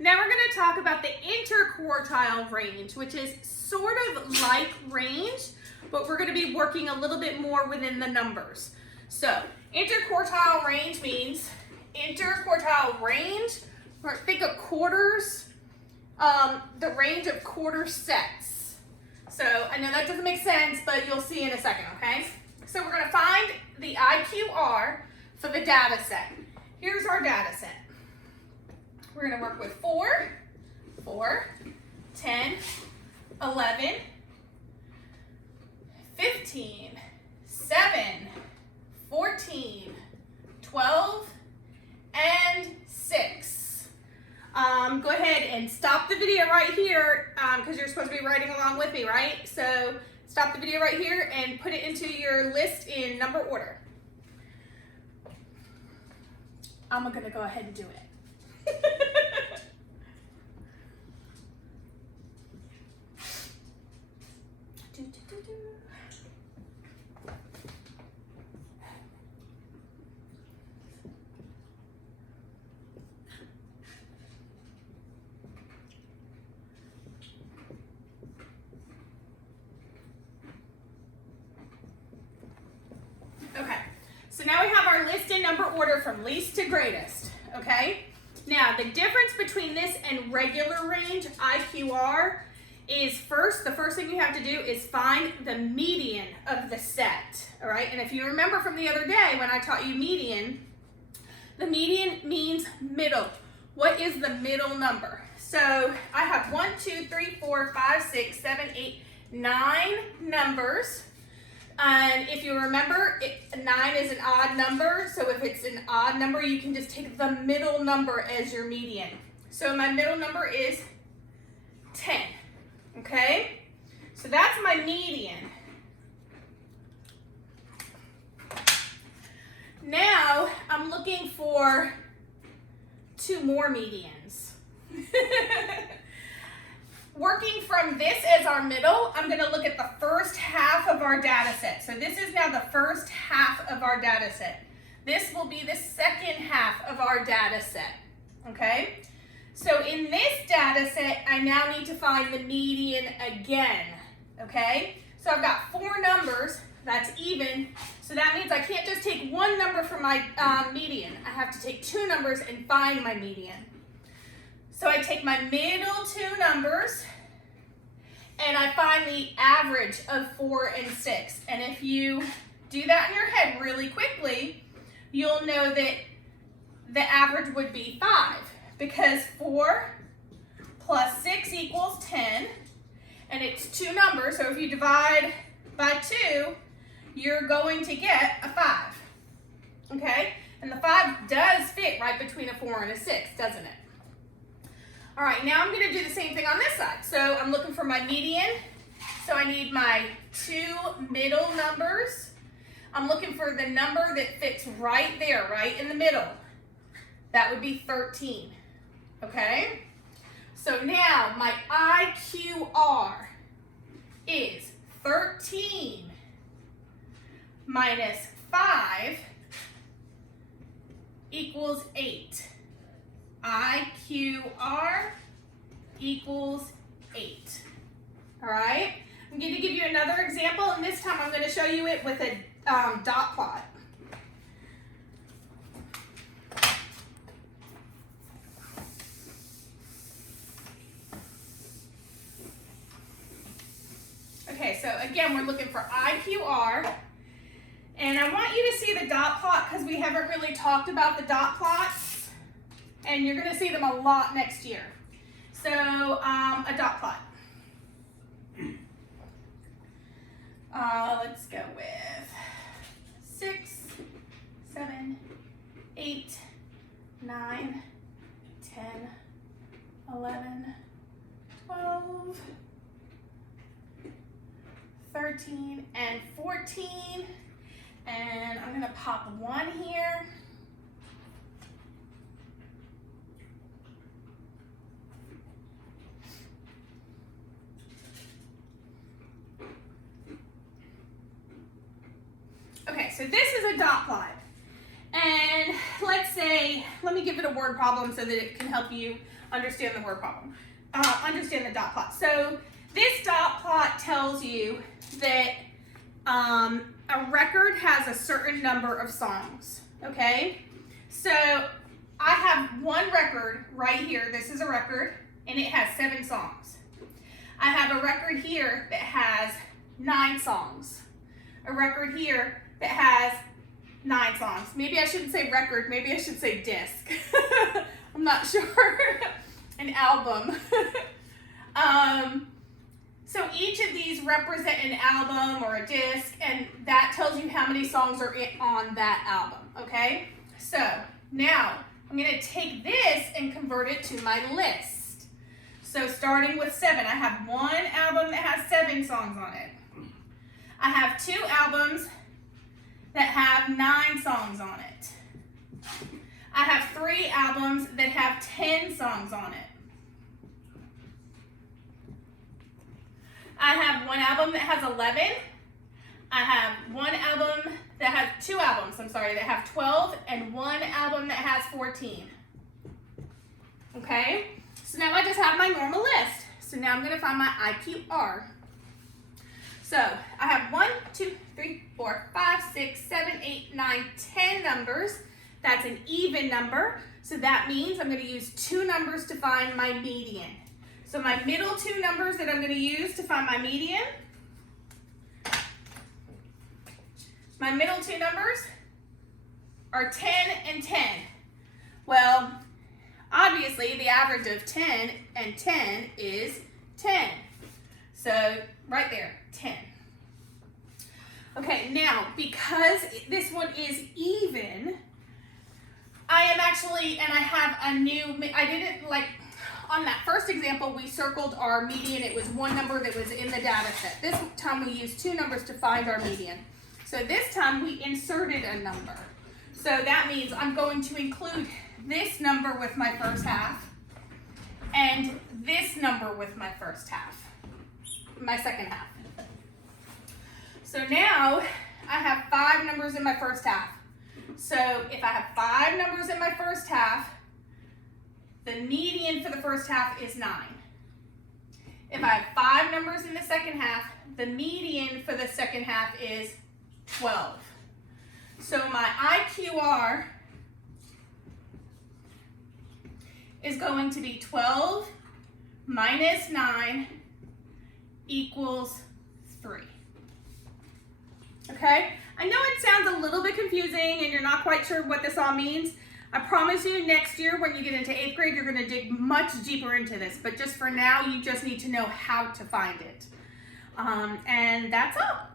Now we're going to talk about the interquartile range, which is sort of like range, but we're going to be working a little bit more within the numbers. So interquartile range means interquartile range, or think of quarters, the range of quarter sets. So I know that doesn't make sense, but you'll see in a second, okay? So we're going to find the IQR for the data set. Here's our data set. We're going to work with 4, 10, 11, 15, 7, 14, 12, and 6. Go ahead and stop the video right here because you're supposed to be writing along with me, right? So stop the video right here and put it into your list in number order. I'm going to go ahead and do it. Okay, so now we have our list in number order from least to greatest, okay? Now, the difference between this and regular range, IQR, is the first thing you have to do is find the median of the set, all right? And if you remember from the other day when I taught you median, the median means middle. What is the middle number? So I have 1, 2, 3, 4, 5, 6, 7, 8, 9 numbers. And if you remember, 9 is an odd number, so if it's an odd number, you can just take the middle number as your median. So my middle number is 10, okay? So that's my median. Now, I'm looking for 2 more medians. Working from this as our middle, I'm going to look at the first half of our data set. So this is now the first half of our data set. This will be the second half of our data set, okay? So in this data set, I now need to find the median again, okay? So I've got 4 numbers, that's even, so that means I can't just take one number from my median. I have to take 2 numbers and find my median. So I take my middle 2 numbers and I find the average of 4 and 6. And if you do that in your head really quickly, you'll know that the average would be 5 because 4 plus 6 equals 10 and it's 2 numbers. So if you divide by 2, you're going to get a 5, okay? And the 5 does fit right between a 4 and a 6, doesn't it? All right, now I'm gonna do the same thing on this side. So I'm looking for my median. So I need my 2 middle numbers. I'm looking for the number that fits right there, right in the middle. That would be 13, okay? So now my IQR is 13 minus 5 equals 8. IQR equals 8. All right? I'm going to give you another example, and this time I'm going to show you it with a dot plot. Okay, so again, we're looking for IQR, and I want you to see the dot plot because we haven't really talked about the dot plots. And you're going to see them a lot next year. So, a dot plot. Let's go with 6, 7, 8, 9, 10, 11, 12, 13, and 14. And I'm going to pop 1 here. Okay, so this is a dot plot. And let's say let me give it a word problem so that it can help you understand the word problem. Understand the dot plot. So this dot plot tells you that a record has a certain number of songs, okay? So I have one record right here. This is a record, and it has 7 songs. I have a record here that has 9 songs. A record here that has 9 songs. Maybe I shouldn't say record, maybe I should say disc. I'm not sure. An album. So each of these represent an album or a disc, and that tells you how many songs are on that album, okay? So now I'm gonna take this and convert it to my list. So starting with 7, I have one album that has 7 songs on it. I have 2 albums that have 9 songs on it. I have 3 albums that have 10 songs on it. I have one album that has 11. I have one album that has 2 albums, that have 12, and one album that has 14. Okay, so now I just have my normal list. So now I'm gonna find my IQR. So I have 1, 2, 3, 4, 5, 6, 7, 8, 9, 10 numbers. That's an even number. So that means I'm gonna use 2 numbers to find my median. So my middle 2 numbers that I'm going to use to find my median, my middle 2 numbers are 10 and 10. Well, obviously the average of 10 and 10 is 10. So right there, 10. Okay, now because this one is even, I am actually, and I have a new, I didn't like, on that first example, we circled our median. It was one number that was in the data set. This time we used 2 numbers to find our median. So this time we inserted a number. So that means I'm going to include this number with my first half and this number with my first half, my second half. So now I have 5 numbers in my first half. So if I have 5 numbers in my first half, the median for the first half is 9. If I have 5 numbers in the second half, the median for the second half is 12. So my IQR is going to be 12 minus 9 equals 3. Okay? I know it sounds a little bit confusing and you're not quite sure what this all means. I promise you next year when you get into 8th grade, you're going to dig much deeper into this. But just for now, you just need to know how to find it. And that's all.